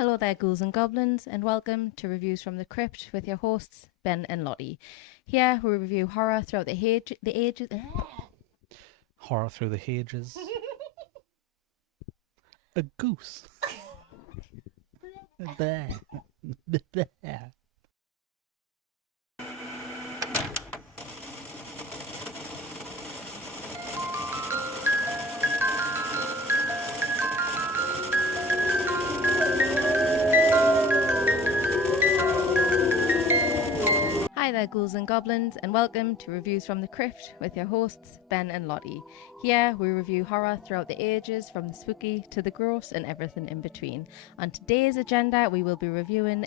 Hello there, ghouls and goblins, and welcome to Reviews from the Crypt with your hosts, Ben and Lottie. Here we review horror throughout the ages. Horror through the ages. A goose. There. There. Hi there, ghouls and goblins, and welcome to Reviews from the Crypt with your hosts, Ben and Lottie. Here we review horror throughout the ages, from the spooky to the gross and everything in between. On today's agenda, we will be reviewing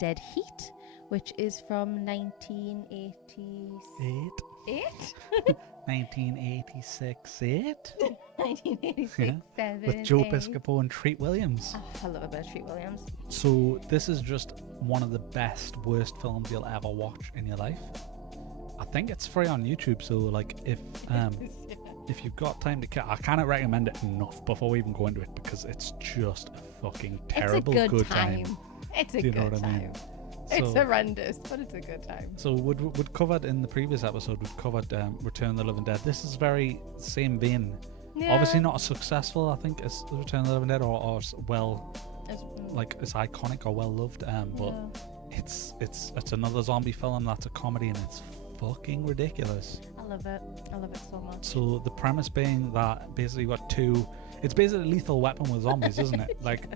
Dead Heat, which is from 1986. 1986. 1986, Yeah. 7, With Joe 8. Piscopo and Treat Williams. Oh, I love a bit of Treat Williams. So this is just one of the best, worst films you'll ever watch in your life. I think it's free on YouTube, so like if you've got time to I cannot recommend it enough before we even go into it, because it's just a fucking terrible it's a good time. It's a Do you know good what I mean? time. It's So- horrendous, but it's a good time. So we'd covered in the previous episode, we'd covered Return of the Living Dead. This is very same vein. Yeah. Obviously not as successful, I think, as Return of the Living Dead, or as well, It's, like as iconic or well loved. But yeah. it's another zombie film that's a comedy, and it's fucking ridiculous. I love it. I love it so much. So the premise being that basically you got two. It's basically a Lethal Weapon with zombies, isn't it? Like.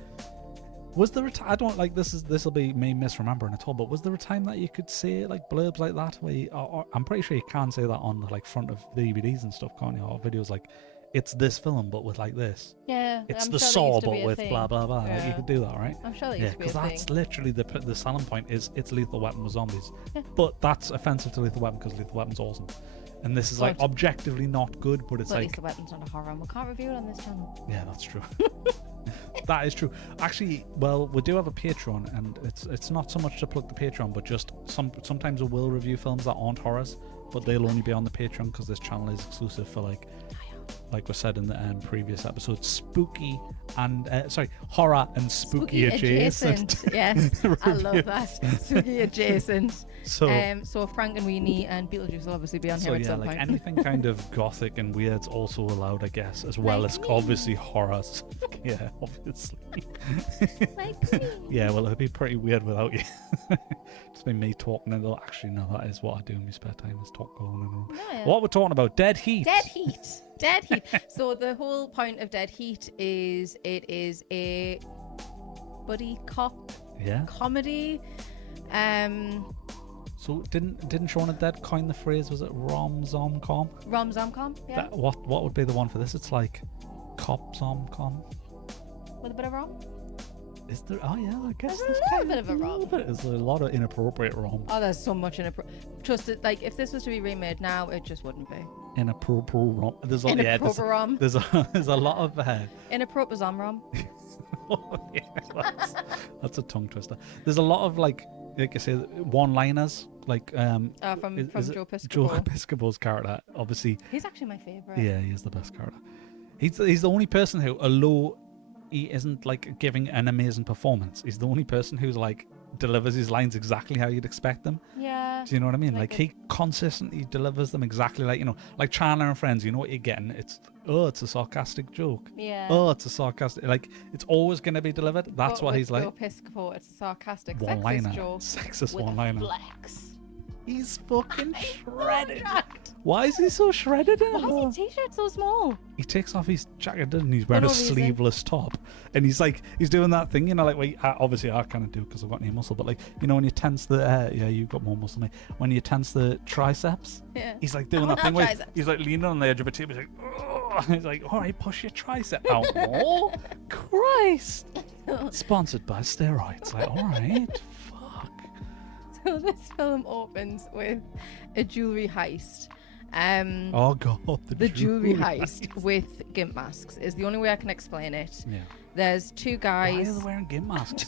Was there I don't like this'll be me misremembering at all, but was there a time that you could say like blurbs like that where or I'm pretty sure you can say that on the like front of DVDs and stuff, can't you? Or videos like, it's this film but with like this. Yeah. It's I'm the sure that Saw used to but be a with thing. blah blah blah. Like, you Yeah. could do that, right? I'm sure that Yeah, used to be a because thing. that's literally the selling point is it's Lethal Weapon with zombies. Yeah. But that's offensive to Lethal Weapon because Lethal Weapon's awesome. And this is like But- objectively not good, but it's But at like, least the weapon's not a horror, and we can't review it on this channel. yeah, that's true. That is true. Actually, well, we do have a Patreon, and it's not so much to plug the Patreon, but just sometimes we will review films that aren't horrors, but they'll only be on the Patreon because this channel is exclusive for like we said in the previous episode, spooky and horror and spooky adjacent. Yes, I love reviews. that. Spooky adjacent. So So Frank and Weenie and Beetlejuice will obviously be on here so at yeah, some like point. anything kind of gothic and weird's also allowed, I guess, as well Like as me. obviously horrors. Yeah, obviously. Like me. Yeah, well, it'd be pretty weird without you. Just be me talking, and actually, no, that is what I do in my spare time, is talk going on. Yeah. What we're talking about, Dead Heat. Dead Heat. Dead Heat. So the whole point of Dead Heat is it is a buddy cop Yeah. comedy. So didn't Shaun of the Dead coin the phrase? Was it ROM ZOM-com? Rom Zomcom, yeah, What would be the one for this? It's like cop ZOM-com. with a bit of rom. Is there? Oh yeah, I guess There's a little bit of a rom. There's a lot of inappropriate rom. Oh, there's so much Trust it. Like if this was to be remade now, it just wouldn't be. Inappropriate rom. There's a, yeah, Inappropriate rom. there's a lot of. Inappropriate rom. Yeah, that's a tongue twister. There's a lot of like I say, one-liners. Like From is it Joe Piscopo. Joe Piscopo's character, obviously. He's actually my favorite. Yeah, he is the best character. He's the only person who, although he isn't like giving an amazing performance, he's the only person who's like delivers his lines exactly how you'd expect them. Yeah. Do you know what I mean? Like Like he consistently delivers them exactly like, like Chandler and Friends. You know what you're getting? It's a sarcastic joke. Yeah. Oh, it's a sarcastic. Like it's always going to be delivered. That's But what with he's like. Joe Piscopo, it's a sarcastic One-liner. sexist joke. Sexist with one-liner. flex. He's fucking shredded. Jacked. Why is he so shredded? Why is his t-shirt so small? He takes off his jacket, doesn't he? He's wearing no a reason. sleeveless top, and he's doing that thing, like obviously I kind of do because I've got any muscle, but like when you tense the yeah, you've got more muscle than me. When you tense the triceps, Yeah. he's like doing Oh, that not thing where triceps. he's like leaning on the edge of a table. He's like, oh, he's like, all right, push your tricep out. Oh, Christ! Sponsored by steroids. Like, all right, fuck. So this film opens with a jewelry heist. Oh god, The jewelry heist with gimp masks is the only way I can explain it. Yeah. There's two Why are guys. they wearing gimp masks?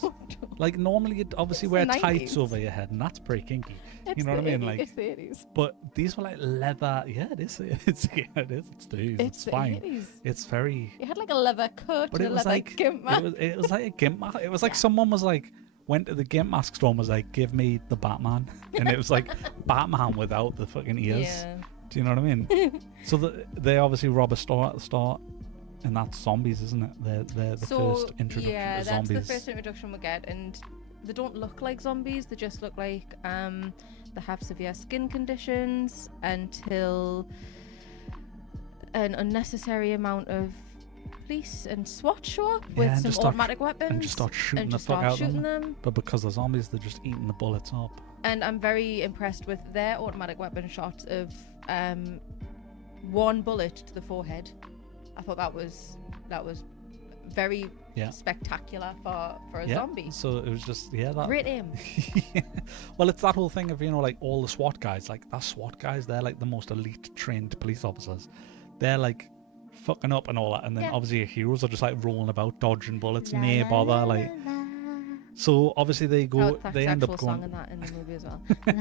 Like normally you'd obviously wear the tights 90s. over your head, and that's pretty kinky. It's You know what I the mean? 80s, Like, it's the 80s. but these were like leather. Yeah, it is. It's yeah, it is. It's these. It's the fine. 80s. It's very. It had like a leather coat But and it a was leather like gimp mask. it was like a gimp mask. It was like Yeah. someone was like went to the gimp mask store and was like, "Give me the Batman," and it was like Batman without the fucking ears. Yeah. Do you know what I mean? So they obviously rob a store at the start, and that's zombies, isn't it? They're the first introduction yeah, to that's zombies. the first introduction we get, and they don't look like zombies. They just look like they have severe skin conditions until an unnecessary amount of police and SWAT show up with and some just start- automatic weapons and just start shooting the just fuck start out shooting of them. them. But because they're zombies, they're just eating the bullets up. And I'm very impressed with their automatic weapon shots of one bullet to the forehead. I thought that was very Yeah. spectacular for a Yeah. zombie. So it was just that. Great aim. Well, it's that whole thing of like all the SWAT guys, like that SWAT guys, they're like the most elite trained police officers. They're like fucking up and all that, and then Yeah. obviously your heroes are just like rolling about, dodging bullets, La, near la, bother, la, like. la, la. So obviously they go, Howard Pack's they end actual up song going in that in the movie as well. La,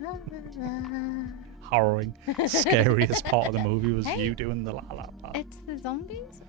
la, la, la. harrowing. Scariest part of the movie was Hey. you doing the la la la. It's the zombies.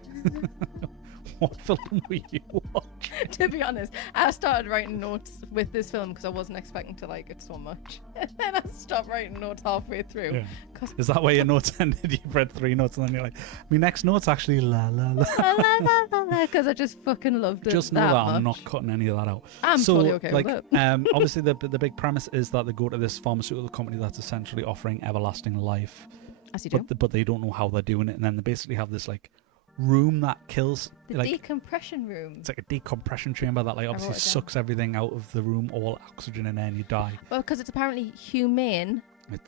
What film were you watching? To be honest, I started writing notes with this film because I wasn't expecting to like it so much. And then I stopped writing notes halfway through. Yeah. Because Is that where your notes ended? You've read 3 notes and then you're like, my next note's actually la la la. I just fucking loved it. Just know that that I'm much. not cutting any of that out. I'm so, totally okay like, with it. Obviously the big premise is that they go to this pharmaceutical company that's essentially offering everlasting life, As you do. but they don't know how they're doing it, and then they basically have this like room that kills, The like decompression room. it's like a decompression chamber that like obviously wrote it down. sucks everything out of the room, all oxygen in there, and you die. Well, because it's apparently humane,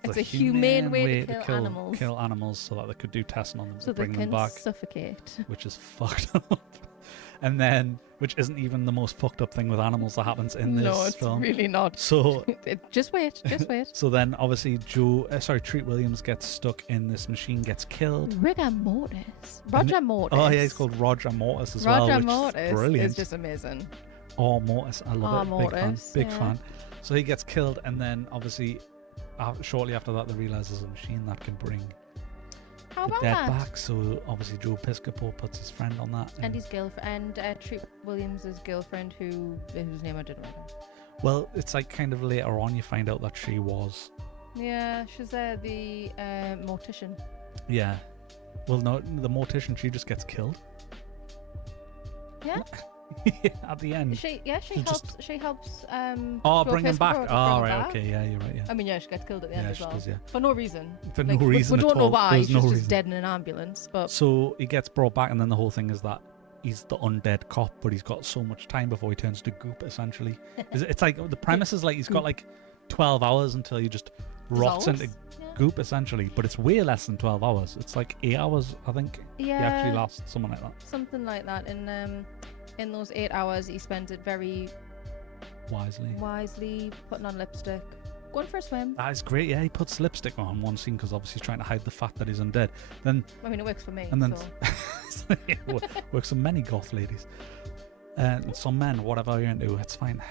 It's a a humane way to kill animals. kill animals so that they could do testing on them so to they bring them can back, suffocate. which is fucked up. And then, which isn't even the most fucked up thing with animals that happens in this No, it's film. really not. So Just wait. So then, obviously, Treat Williams gets stuck in this machine, gets killed. Rigor mortis. Roger Mortis. Oh yeah, he's called Roger Mortis as Roger well, which Mortis is brilliant. is just amazing. Oh, Mortis, I love Oh, it. Mortis, Big yeah. fan. So he gets killed, and then obviously, shortly after that, they realise there's a machine that can bring How the about dead that? back. So obviously, Joe Piscopo puts his friend on that. And his girlfriend, and Treat Williams' girlfriend, whose name I didn't remember. Well, it's like kind of later on you find out that she was. Yeah, she's the mortician. Yeah. Well, no, the mortician, she just gets killed. Yeah, At the end. she She helps. She helps. Oh, Joe bring him back. Piscopo to Oh, bring him right. back. Okay. Yeah, you're right. Yeah. I mean, yeah, she gets killed at the end Yeah, as she well. does, yeah. For no reason. For Like, no reason we at don't know all. why. There's She's no just reason. dead in an ambulance. But So he gets brought back, and then the whole thing is that he's the undead cop, but he's got so much time before he turns to goop, essentially. It's like the premise is like he's got like 12 hours until he just rots dissolves. into Yeah. goop, essentially. But it's way less than 12 hours. It's like 8 hours, I think. He actually Yeah, lasts, something like that. something like that. And in those 8 hours, he spends it very Wisely. wisely, putting on lipstick, going for a swim. That is great. Yeah, he puts lipstick on one scene because obviously he's trying to hide the fact that he's undead. Then I mean, it works for me. And then so. works for many goth ladies, and some men, whatever you're into, it's fine.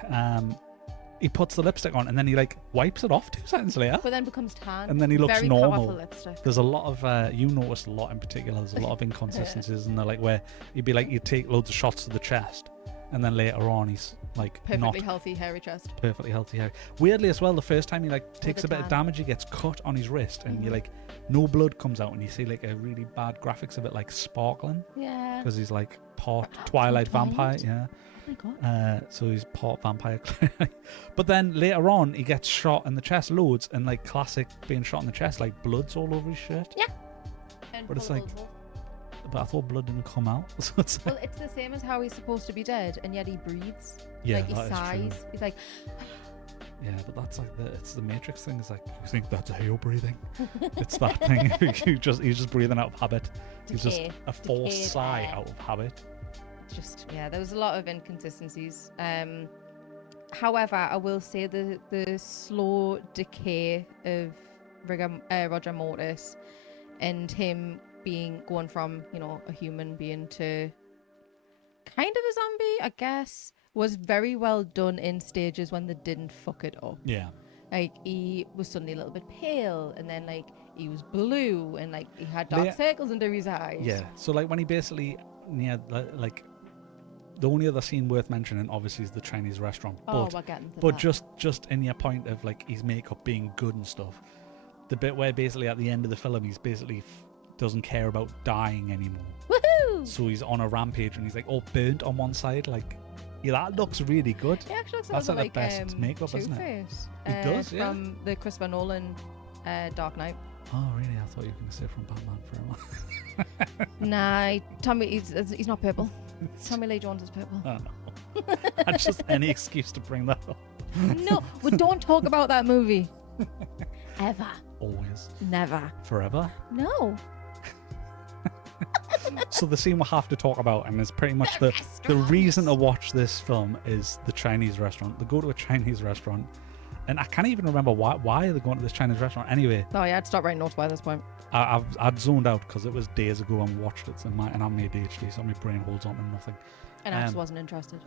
He puts the lipstick on, and then he like wipes it off 2 seconds later, But then becomes tan. and then he looks very normal. powerful lipstick. There's a lot of you noticed a lot in particular. There's a lot of inconsistencies, and they're like where he'd be like he'd take loads of shots to the chest, and then later on he's like Perfectly not healthy, hairy chest. perfectly healthy hair. Weirdly as well, the first time he like takes a a bit of tan. damage, he gets cut on his wrist, and you Mhm. like no blood comes out, and you see like a really bad graphics of it like sparkling Yeah. because he's like part Twilight vampire. Twilight? Yeah. Oh my god. So he's part vampire. But then later on, he gets shot in the chest loads, and like classic being shot in the chest, like blood's all over his shirt. And but it's full of like- bulbs. But I thought blood didn't come out. So it's like, Well, it's the same as how he's supposed to be dead, and yet he breathes. yeah, Like he that is true. sighs. He's like, Yeah, but that's like it's the Matrix thing. It's like you think that's how you're breathing. It's that thing. He's just breathing out of habit. He's just Decay. a forced Decayed sigh air. out of habit. just yeah, there was a lot of inconsistencies. However, I will say the slow decay of Roger Mortis and him going from a human being to kind of a zombie, I guess, was very well done in stages when they didn't fuck it up. Yeah. Like, he was suddenly a little bit pale, and then, like, he was blue, and, like, he had dark Yeah. circles under his eyes. Yeah. So like when he basically, yeah, like the only other scene worth mentioning obviously is the Chinese restaurant. Oh, But we're getting to but that. just in your point of like his makeup being good and stuff, the bit where basically at the end of the film he's basically doesn't care about dying anymore. Woohoo! So he's on a rampage and he's like all burnt on one side. Like, yeah, that looks really good. He actually looks That's a little like the like best makeup, isn't it? Two-Face. It does, yeah. From the Christopher Nolan Dark Knight. Oh, really? I thought you were going to say from Batman Forever. Nah, Tommy, he's not purple. Tommy Lee Jones is purple. Oh, no. That's just any excuse to bring that up. No, we don't talk about that movie. Ever. Always. Never. Forever. No. So the scene we'll have to talk about, and is pretty much the reason to watch this film, is the Chinese restaurant. They go to a Chinese restaurant, and I can't even remember why they're going to this Chinese restaurant. Anyway, Oh, yeah, I'd stop writing notes by this point. I'd zoned out because it was days ago and watched it, and I'm ADHD, so my brain holds on to nothing. And I just wasn't interested.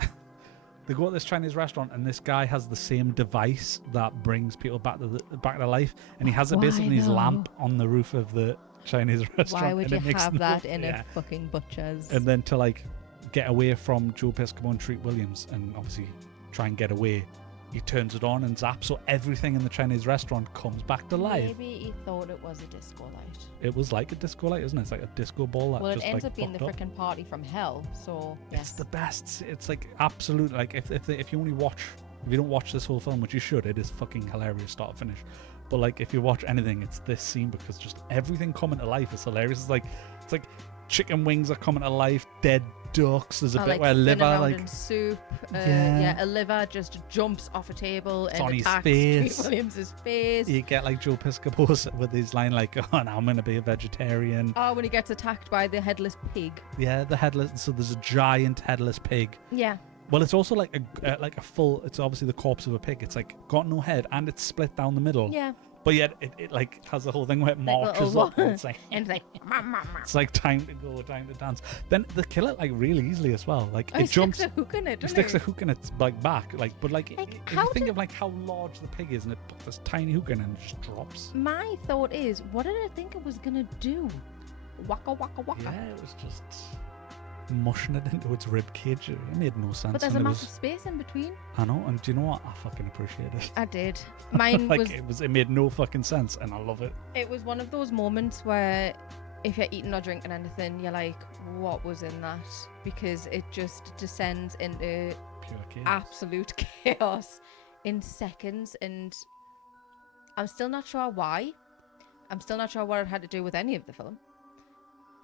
They go to this Chinese restaurant, and this guy has the same device that brings people back to life, and he has it Why basically in his though? lamp on the roof of the Chinese restaurant. Why would and you it makes have no- that in yeah. a fucking butcher's? And then to like get away from Joe Piscopo and Treat Williams, and obviously try and get away, he turns it on and zaps, so everything in the Chinese restaurant comes back to life. Maybe he thought it was a disco light. It was like a disco light, isn't it? It's like a disco ball that Well, it just ends like up being the fucked up. freaking party from hell. So It's yes. the best. It's like absolute. Like if you only watch, if you don't watch this whole film, which you should, it is fucking hilarious start to finish. But like if you watch anything, it's this scene, because just everything coming to life is hilarious. It's like chicken wings are coming to life, dead ducks. There's a bit like where spinning liver around like in soup. Yeah. A liver just jumps off a table It's and on his attacks face. Treat Williams's face. you get like Joe Piscopo with his line like, "Oh, now I'm gonna be a vegetarian." Oh, when he gets attacked by the headless pig. Yeah, the headless. So there's a giant headless pig. Yeah. Well, it's also like a full. It's obviously the corpse of a pig. It's like got no head and it's split down the middle. Yeah. But yet it like has the whole thing where it marches little up. And it's like And it's like, "Mah, mah, mah." it's like time to go, time to dance. Then they kill it like really easily as well. Like Oh, it he jumps. sticks a hook in it, He doesn't sticks he? a hook in its like back, like if how you think did- of like how large the pig is, and it puts this tiny hook in and it just drops. My thought is, what did it think it was gonna do? Waka waka waka. Yeah, it was just mushing it into its rib cage. It made no sense. But there's a and it massive was, space in between. I know, and do you know what? I fucking appreciate it. I did. Mine like was. it made no fucking sense, and I love it. It was one of those moments where, if you're eating or drinking anything, you're like, "What was in that?" Because it just descends into Pure chaos. absolute chaos in seconds, and I'm still not sure why. I'm still not sure what it had to do with any of the film,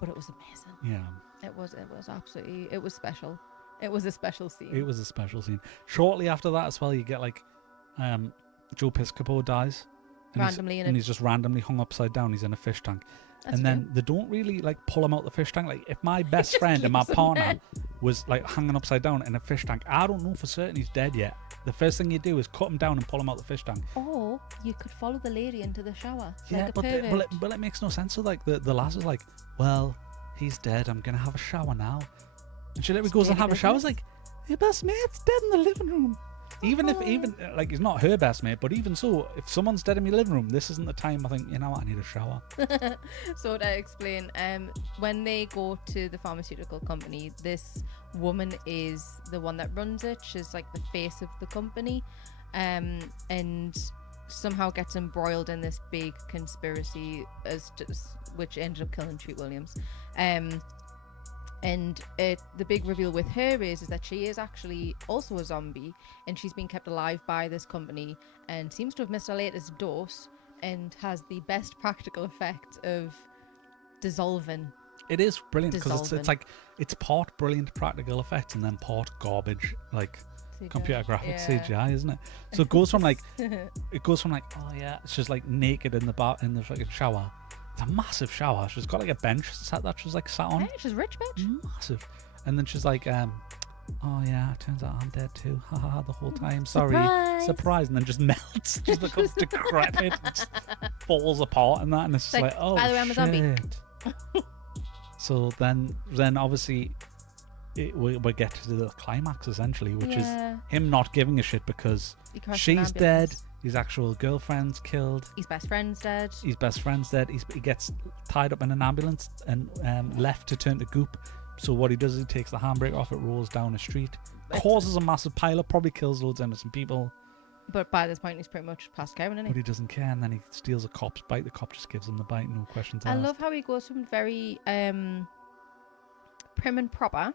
but it was amazing. Yeah. It was absolutely, it was special. It was a special scene. It was a special scene. Shortly after that as well, you get like Joe Piscopo dies. And Randomly in and a- he's just randomly hung upside down. He's in a fish tank. That's and then true. they don't really like pull him out the fish tank. Like if my best just friend and my leaves him partner there. was like hanging upside down in a fish tank, I don't know for certain he's dead yet. The first thing you do is cut him down and pull him out the fish tank. Or you could follow the lady into the shower. Yeah, like a but pervert. but it makes no sense. So like the lass is like, well, he's dead. I'm gonna have a shower now. And she literally goes and lady have a shower. It's business. like, your best mate's dead in the living room. Even if like he's not her best mate, but even so, if someone's dead in my living room, this isn't the time I think, you know what, I need a shower. So to explain, when they go to the pharmaceutical company, this woman is the one that runs it. She's like the face of the company, and somehow gets embroiled in this big conspiracy which ended up killing Treat Williams. And the big reveal with her is that she is actually also a zombie, and she's been kept alive by this company and seems to have missed her latest dose and has the best practical effect of dissolving. It is brilliant because it's Dissolving. like it's part brilliant practical effects and then part garbage like CGI. computer graphics Yeah. CGI, isn't it? So it goes from like oh yeah, it's just like naked in the fucking shower. It's a massive shower. She's got like a bench that she's like sat on. Hey, she's rich, bitch. Massive. And then she's like, oh yeah, it turns out I'm dead too. Ha ha ha, the whole time. Sorry. Surprise. And then just melts. Just becomes decrepit. It just falls apart and that. And it's just Like, like, oh by the way, I'm a zombie. shit. So then obviously we get to the climax essentially, which is Yeah. him not giving a shit because He crashed an she's dead, ambulance. his actual girlfriend's killed, His best friend's dead. his best friend's dead. He gets tied up in an ambulance and left to turn to goop. So what he does is he takes the handbrake off, it rolls down a street, causes a massive pileup, probably kills loads of innocent people, But by this point, he's pretty much past caring, isn't but he? he doesn't care, and then he steals a cop's bike. The cop just gives him the bike, no questions I asked. love how he goes from very prim and proper,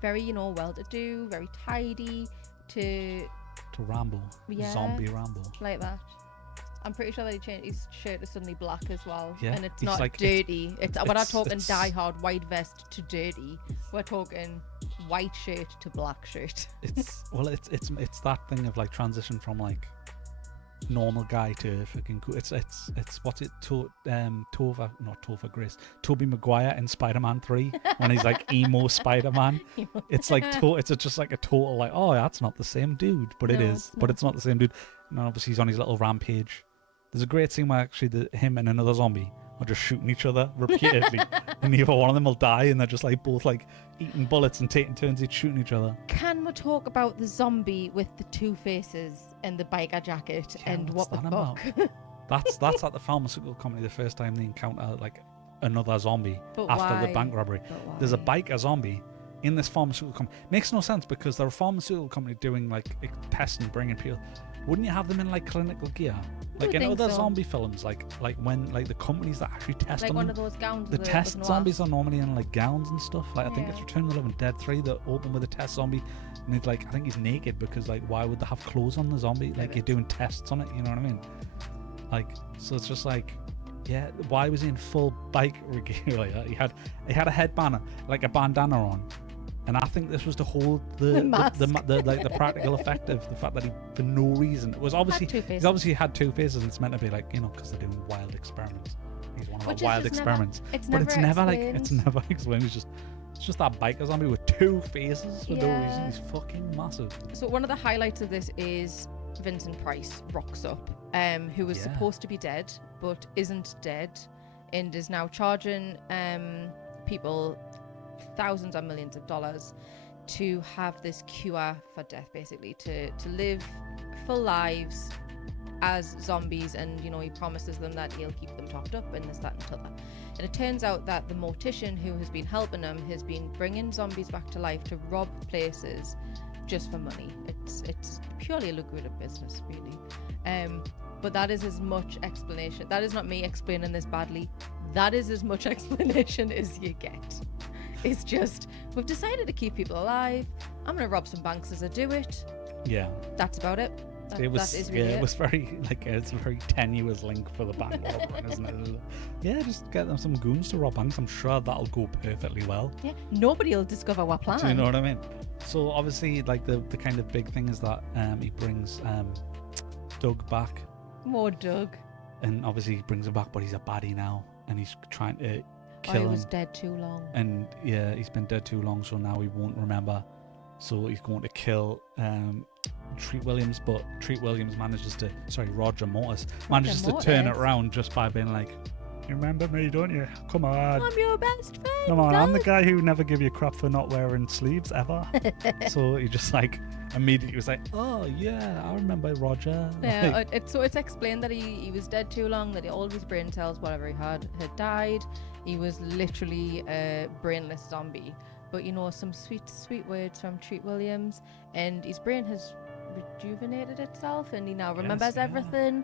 very, well-to-do, very tidy, to Rambo. Yeah. Zombie Rambo. like that. I'm pretty sure that he changed his shirt to suddenly black as well. Yeah, And it's he's not like- dirty. We're not talking it's- die-hard white vest to dirty. We're talking white shirt to black shirt. It's it's that thing of like transition from like normal guy to fucking cool. It's what's it Topher Grace, Tobey Maguire in Spider-Man 3 when he's like emo Spider-Man. It's like it's just like a total like, oh, that's not the same dude, but it No, is. it's But not. it's not the same dude. And obviously he's on his little rampage. There's a great scene where actually him and another zombie are just shooting each other repeatedly, and neither one of them will die, and they're just like both like eating bullets and taking turns each shooting each other. Can we talk about the zombie with the two faces and the biker jacket Yeah, and what's what the that about? fuck? That's at the pharmaceutical company the first time they encounter like another zombie But after why? the bank robbery. But There's a why? biker zombie in this pharmaceutical company. Makes no sense because they're a pharmaceutical company doing like testing, bringing people. Wouldn't you have them in like clinical gear, like would in think other so. zombie films, like when like the companies that actually test Like on one them? of those gowns. The with test with zombies are normally in like gowns and stuff. Like I think Yeah. it's Return of the Living Dead 3 that open with a test zombie, and it's like I think he's naked because like why would they have clothes on the zombie? Like Maybe. you're doing tests on it, you know what I mean? Like so it's just like, yeah, why was he in full bike regalia? He had a headband, like a bandana on. And I think this was to hold the mask. like the practical effect of the fact that he, for no reason, it was obviously two he's faces. obviously had two faces, and it's meant to be like because they're doing wild experiments. He's one of Which the is wild just never- experiments, It's but never it's never explained. like it's never explained. It's just that biker zombie with two faces for no Yeah. reason. He's fucking massive. So one of the highlights of this is Vincent Price rocks up, who was Yeah. supposed to be dead but isn't dead, and is now charging people thousands or millions of dollars to have this cure for death, basically to live full lives as zombies, and he promises them that he'll keep them topped up and this, that, and t'other. And it turns out that the mortician who has been helping him has been bringing zombies back to life to rob places just for money. It's purely a lucrative business, really. But that is as much explanation. That is not me explaining this badly. That is as much explanation as you get. It's just, we've decided to keep people alive. I'm going to rob some banks as I do it. Yeah, That's about it. That is really it it. was very like it's a very tenuous link for the bank robber, isn't it? Yeah, just get them some goons to rob banks. I'm sure that'll go perfectly well. Yeah, nobody will discover what plan. Do you know what I mean? So obviously, like the kind of big thing is that he brings Doug back, More Doug. and obviously he brings him back, but he's a baddie now, and he's trying to He kill him. was dead too long. And yeah, he's been dead too long, so now he won't remember. So he's going to kill Treat Williams, but Treat Williams Roger Mortis manages to turn it Mortis. around just by being like, "You remember me, don't you? Come on, I'm your best friend. come on, I'm the Doug." guy who never give you crap for not wearing sleeves ever." So he just like immediately was like, "Oh yeah, I remember Roger." Yeah, Like, it's explained that he was dead too long, that all of his brain cells, whatever he had died. He was literally a brainless zombie. But some sweet words from Treat Williams, and his brain has rejuvenated itself, and he now remembers yeah. everything.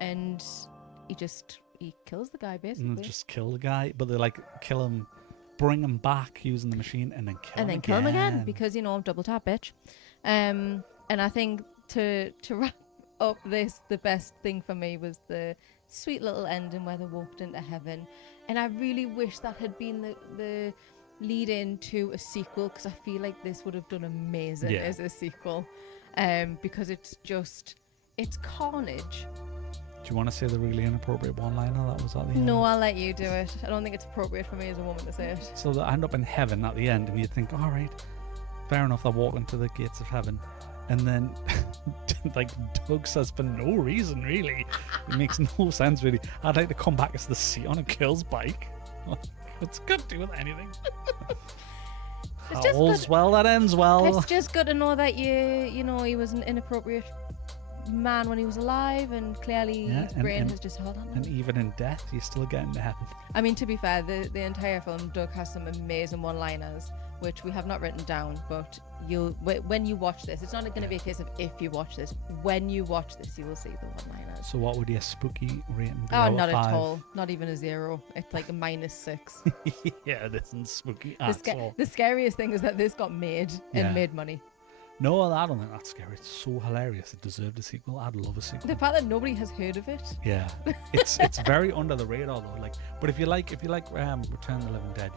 And he kills the guy and basically, they'll just kill the guy, but they like kill him, bring him back using the machine, and then kill him again because double tap, bitch. And I think to wrap up this, the best thing for me was the sweet little ending where they walked into heaven, and I really wish that had been the lead in to a sequel, because I feel like this would have done amazing Yeah. as a sequel, because it's carnage. Do you want to say the really inappropriate one-liner that was at the end? No, I'll let you do it. I don't think it's appropriate for me as a woman to say it. So they end up in heaven at the end, and you'd think, all right, fair enough, they're walking to the gates of heaven. And then, like, Doug says, for no reason, really. It makes no sense, really. I'd like to come back as the seat on a girl's bike. It's got to do with anything. It's just All's good. well that ends well. It's just good to know that you know he was an inappropriate man when he was alive, and clearly Yeah, his and- brain and- has just held on. And even in death, you're still getting to heaven. I mean, to be fair, the entire film, Doug has some amazing one-liners, which we have not written down, but when you watch this, it's not going to be a case of if you watch this. When you watch this, you will see the one-liners. So what would your spooky rating be? Oh, out not of 5? at all. Not even a 0. It's like a -6. Yeah, it isn't spooky at all. The scariest thing is that this got made Yeah. and made money. No, I don't think that's scary. It's so hilarious. It deserved a sequel. I'd love a sequel. The fact that nobody has heard of it. Yeah, it's very under the radar though. Like, but if you like Return of the Living Dead,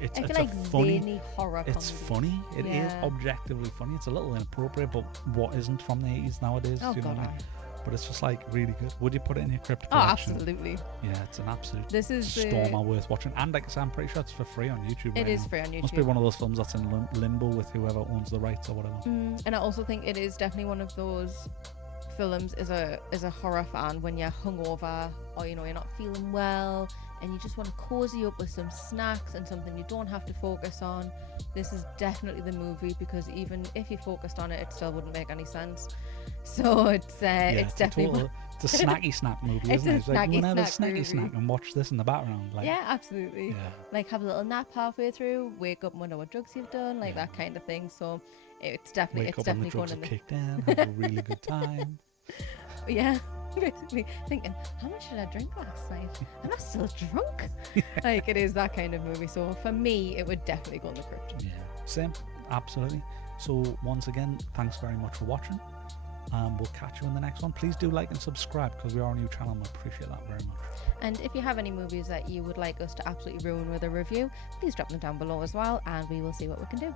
it's I feel a like funny. zany horror It's comedy. funny. It is Yeah. objectively funny. It's a little inappropriate, but what isn't from the 80s nowadays? Oh, do you know God. what I mean? But it's just like really good. Would you put it in your crypt Oh, collection? absolutely. Yeah, it's an absolute This is stormer worth watching. And like I said, I'm pretty sure it's for free on YouTube. It right is now. free on YouTube. Must be one of those films that's in limbo with whoever owns the rights or whatever. And I also think it is definitely one of those films as a horror fan when you're hungover or you're not feeling well and you just want to cozy up with some snacks and something you don't have to focus on. This is definitely the movie, because even if you focused on it, it still wouldn't make any sense. So it's definitely it's a snacky snack movie, It's isn't a it? It's like snacky you want to have a snack snacky movie. snack and watch this in the background. Like, yeah, absolutely. yeah. Like have a little nap halfway through, wake up and wonder what drugs you've done, like Yeah. that kind of thing. So it's definitely Wake it's up and the definitely drugs going have in kicked in, have a really good time. the yeah. Basically thinking, how much did I drink last night? Am I still drunk? Like it is that kind of movie. So for me, it would definitely go in the crypt. Yeah, same, absolutely. So once again, thanks very much for watching. We'll catch you in the next one. Please do like and subscribe because we are a new channel and we appreciate that very much. And if you have any movies that you would like us to absolutely ruin with a review, please drop them down below as well, and we will see what we can do.